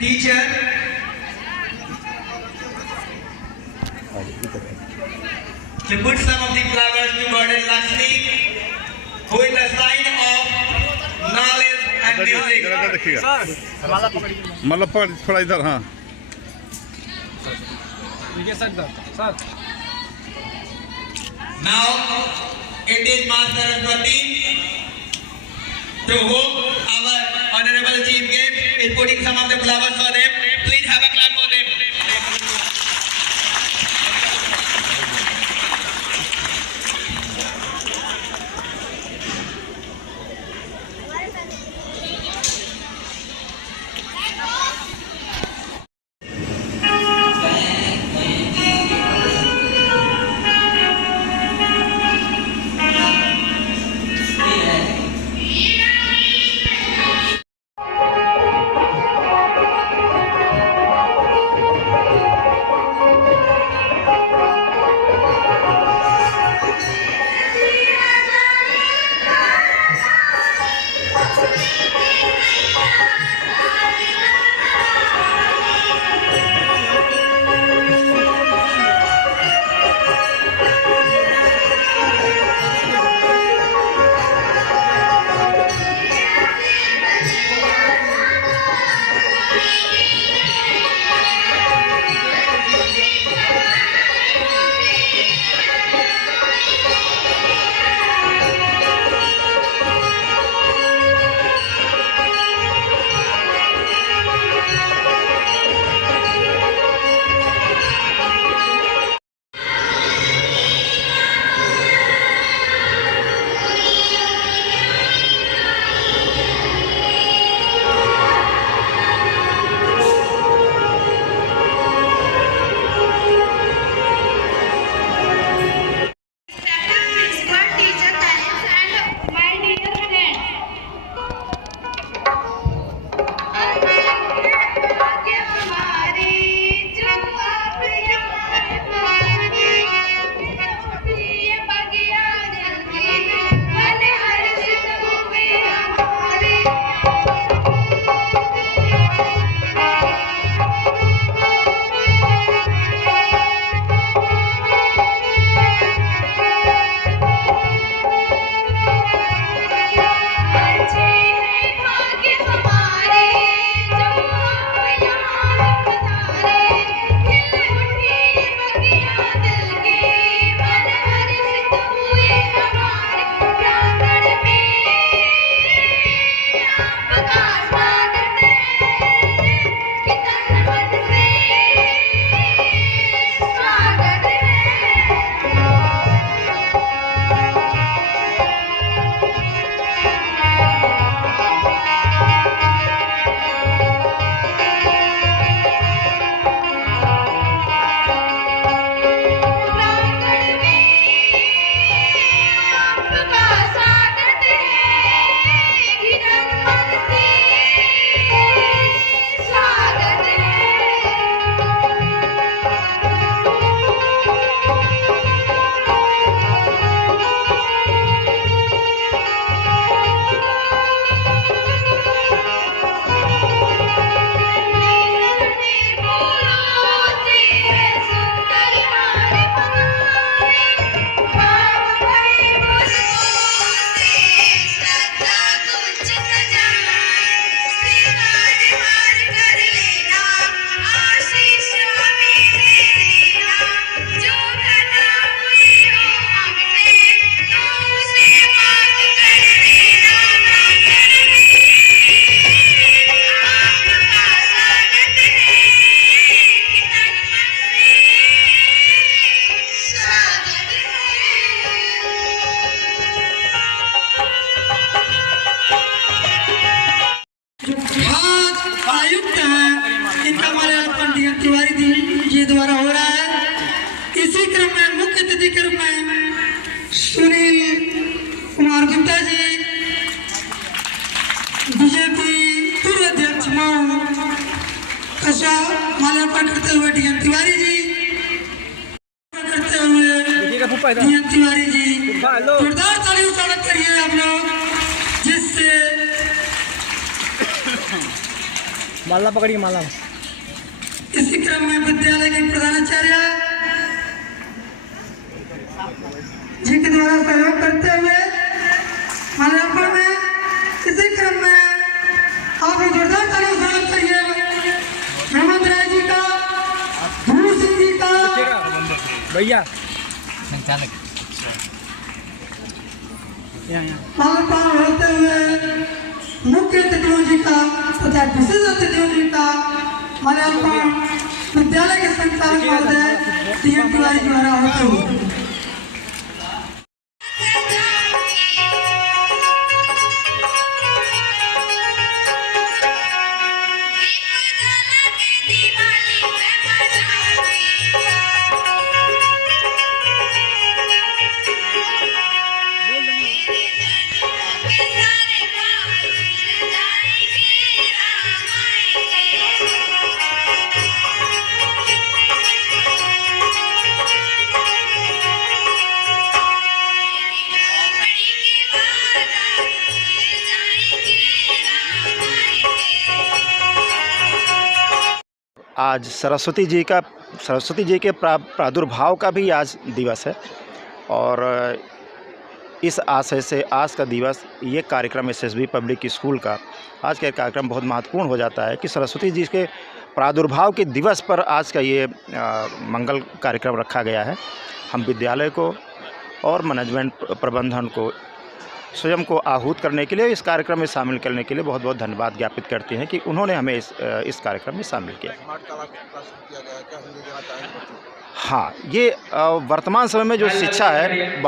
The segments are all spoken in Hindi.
teacher to put some of the flowers to Gordon Lakshmi, who is the sign of knowledge and music. मतलब थोड़ा इधर हाँ Now it is Master Saraswati, to whom our honorable chief guest is putting some of the flowers for them. Please have a clap for them. जी द्वारा हो रहा है। इसी क्रम में मुख्य अतिथि के रूप में सुनील कुमार गुप्ता जी, बीजेपी पूर्व अध्यक्ष मऊ कसा माल्यार्पण करते हुए डीएम तिवारी जी, जोरदार तालियों स्वागत करिए आप लोग, जिससे माला पकड़िए माला। इसी क्रम में विद्यालय के प्रधानाचार्य जी के द्वारा सहयोग करते हुए माल्यार्पण में, इसी क्रम में आप एक जोरदार तालियों से स्वागत करिए हेमंत राय जी का, ध्रुव सिंह जी का, भैया माल्यार्पण होते हुए मुख्य अतिथियों जी का तथा विशेष अतिथियों जी का माल्यार्पण विद्यालय के संचालक महोदय टीएम तिवारी द्वारा होते हुए। आज सरस्वती जी के प्रादुर्भाव का भी आज दिवस है और इस आशय से आज का दिवस ये कार्यक्रम एसएसबी पब्लिक स्कूल का आज का कार्यक्रम बहुत महत्वपूर्ण हो जाता है कि सरस्वती जी के प्रादुर्भाव के दिवस पर आज का ये मंगल कार्यक्रम रखा गया है। हम विद्यालय को और मैनेजमेंट प्रबंधन को स्वयं को आहूत करने के लिए, इस कार्यक्रम में शामिल करने के लिए बहुत बहुत धन्यवाद ज्ञापित करते हैं कि उन्होंने हमें इस कार्यक्रम में शामिल किया। हाँ, ये वर्तमान समय में जो शिक्षा है,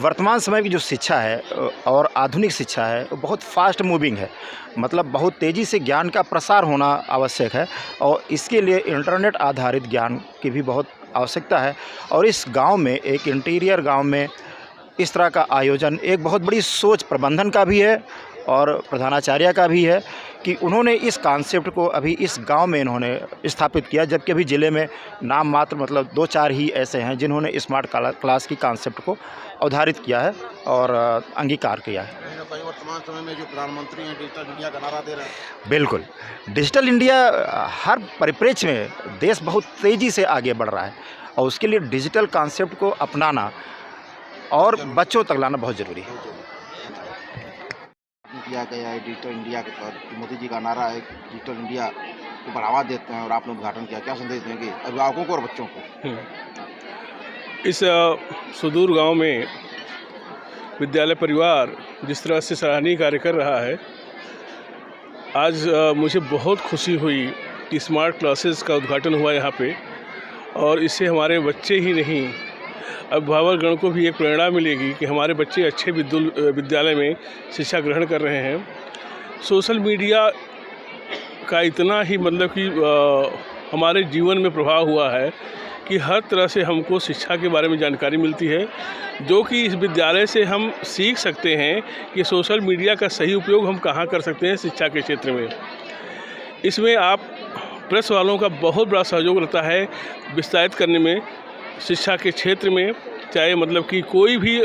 वर्तमान समय की जो शिक्षा है और आधुनिक शिक्षा है वो बहुत फास्ट मूविंग है। मतलब बहुत तेज़ी से ज्ञान का प्रसार होना आवश्यक है और इसके लिए इंटरनेट आधारित ज्ञान की भी बहुत आवश्यकता है। और इस गांव में, एक इंटीरियर गांव में इस तरह का आयोजन एक बहुत बड़ी सोच प्रबंधन का भी है और प्रधानाचार्य का भी है कि उन्होंने इस कॉन्सेप्ट को अभी इस गांव में इन्होंने स्थापित किया, जबकि अभी ज़िले में नाम मात्र मतलब 2-4 ही ऐसे हैं जिन्होंने स्मार्ट क्लास की कॉन्सेप्ट को अवधारित किया है और अंगीकार किया है। वर्तमान समय में जो प्रधानमंत्री हैं डिजिटल इंडिया का नारा दे रहे हैं, बिल्कुल डिजिटल इंडिया हर परिप्रेक्ष्य में देश बहुत तेज़ी से आगे बढ़ रहा है और उसके लिए डिजिटल कॉन्सेप्ट को अपनाना और बच्चों तक लाना बहुत ज़रूरी है। किया गया है डिजिटल इंडिया के तहत, मोदी जी का नारा है डिजिटल इंडिया को बढ़ावा देते हैं और आपने उद्घाटन किया, क्या संदेश देंगे अभिभावकों को और बच्चों को? इस सुदूर गांव में विद्यालय परिवार जिस तरह से सराहनीय कार्य कर रहा है, आज मुझे बहुत खुशी हुई कि स्मार्ट क्लासेस का उद्घाटन हुआ यहाँ पे और इससे हमारे बच्चे ही नहीं अभिभावकगण को भी एक प्रेरणा मिलेगी कि हमारे बच्चे अच्छे विद्यालय में शिक्षा ग्रहण कर रहे हैं। सोशल मीडिया का इतना ही मतलब कि हमारे जीवन में प्रभाव हुआ है कि हर तरह से हमको शिक्षा के बारे में जानकारी मिलती है, जो कि इस विद्यालय से हम सीख सकते हैं कि सोशल मीडिया का सही उपयोग हम कहाँ कर सकते हैं शिक्षा के क्षेत्र में। इसमें आप प्रेस वालों का बहुत बड़ा सहयोग रहता है विस्तारित करने में शिक्षा के क्षेत्र में, चाहे मतलब कि कोई भी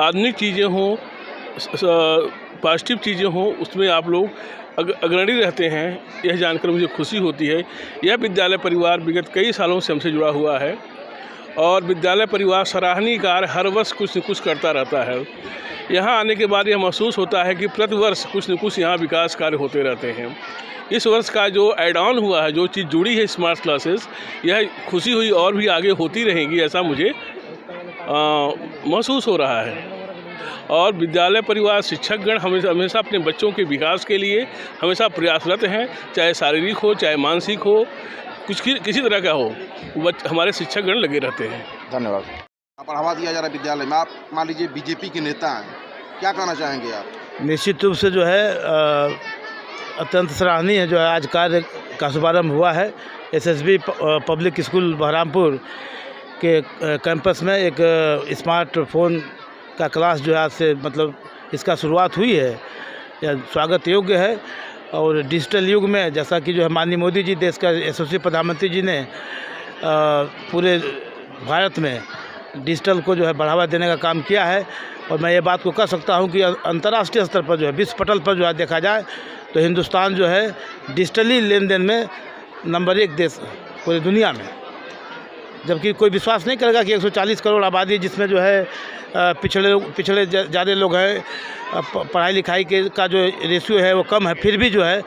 आधुनिक चीज़ें हों, पॉजिटिव चीज़ें हों, उसमें आप लोग अग्रणी रहते हैं। यह जानकर मुझे खुशी होती है। यह विद्यालय परिवार विगत कई सालों से हमसे जुड़ा हुआ है और विद्यालय परिवार सराहनीय कार्य हर वर्ष कुछ न कुछ करता रहता है। यहाँ आने के बाद यह महसूस होता है कि प्रति वर्ष कुछ न कुछ यहाँ विकास कार्य होते रहते हैं। इस वर्ष का जो ऐड ऑन हुआ है, जो चीज़ जुड़ी है स्मार्ट क्लासेस, यह खुशी हुई और भी आगे होती रहेंगी, ऐसा मुझे महसूस हो रहा है। और विद्यालय परिवार शिक्षकगण हमेशा अपने बच्चों के विकास के लिए हमेशा प्रयासरत हैं, चाहे शारीरिक हो चाहे मानसिक हो, किसी तरह का हो, हमारे शिक्षकगण लगे रहते हैं। धन्यवाद। बढ़ावा दिया जा रहा है विद्यालय में, आप मान लीजिए बीजेपी के नेता हैं, क्या कहना चाहेंगे आप? निश्चित रूप से जो है अत्यंत सराहनीय है जो है आज कार्य का शुभारम्भ हुआ है। एसएसबी पब्लिक स्कूल बहरामपुर के कैंपस में एक स्मार्टफोन का क्लास जो है आज से मतलब इसका शुरुआत हुई है। यह स्वागत योग्य है और डिजिटल युग में जैसा कि जो है माननीय मोदी जी देश का यशस्वी प्रधानमंत्री जी ने पूरे भारत में डिजिटल को जो है बढ़ावा देने का काम किया है, और मैं ये बात को कह सकता हूँ कि अंतर्राष्ट्रीय स्तर पर जो है, विश्व पटल पर जो है देखा जाए तो हिंदुस्तान जो है डिजिटली लेन देन में नंबर 1 देश है पूरी दुनिया में। जबकि कोई विश्वास नहीं करेगा कि 140 करोड़ आबादी जिसमें जो है पिछड़े ज़्यादा लोग हैं, पढ़ाई लिखाई का जो रेशियो है वो कम है, फिर भी जो है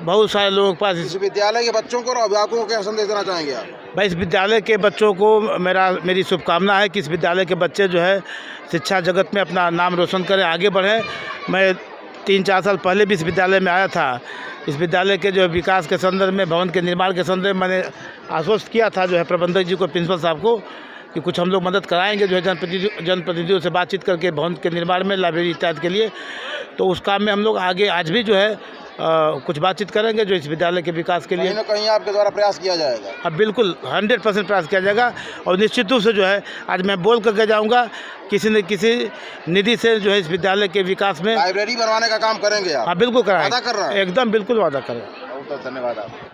बहुत सारे लोगों के पास। इस विद्यालय के बच्चों को और अभिभावकों को क्या संदेश देना चाहेंगे आप? भाई, इस विद्यालय के बच्चों को मेरी शुभकामना है कि इस विद्यालय के बच्चे जो है शिक्षा जगत में अपना नाम रोशन करें, आगे बढ़ें। मैं 3-4 साल पहले भी इस विद्यालय में आया था। इस विद्यालय के जो विकास के संदर्भ में, भवन के निर्माण के संदर्भ में मैंने आश्वस्त किया था जो है प्रबंधक जी को, प्रिंसिपल साहब को, कि कुछ हम लोग मदद कराएंगे जो है जनप्रतिनिधियों से बातचीत करके भवन के निर्माण में, लाइब्रेरी इत्यादि के लिए। तो उस काम में हम लोग आगे आज भी जो है कुछ बातचीत करेंगे जो इस विद्यालय के विकास के लिए कहीं ना कहीं आपके द्वारा प्रयास किया जाएगा। अब बिल्कुल 100% प्रयास किया जाएगा। और निश्चित रूप से जो है आज मैं बोल करके जाऊंगा, किसी न किसी निधि से जो है इस विद्यालय के विकास में लाइब्रेरी बनवाने का काम करेंगे आप? हाँ, बिल्कुल कराएंगे। वादा कर रहा है? एकदम बिल्कुल वादा करें। बहुत धन्यवाद आप।